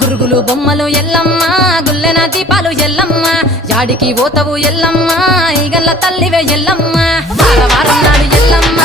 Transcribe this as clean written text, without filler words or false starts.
గురుగులు బొమ్మలు ఎల్లమ్మ గుల్లెన దీపాలు ఎల్లమ్మ యాడికి పోతవు ఎల్లమ్మ ఈగల్ల తల్లివే ఎల్లమ్మ వారం నాడు ఎల్లమ్మ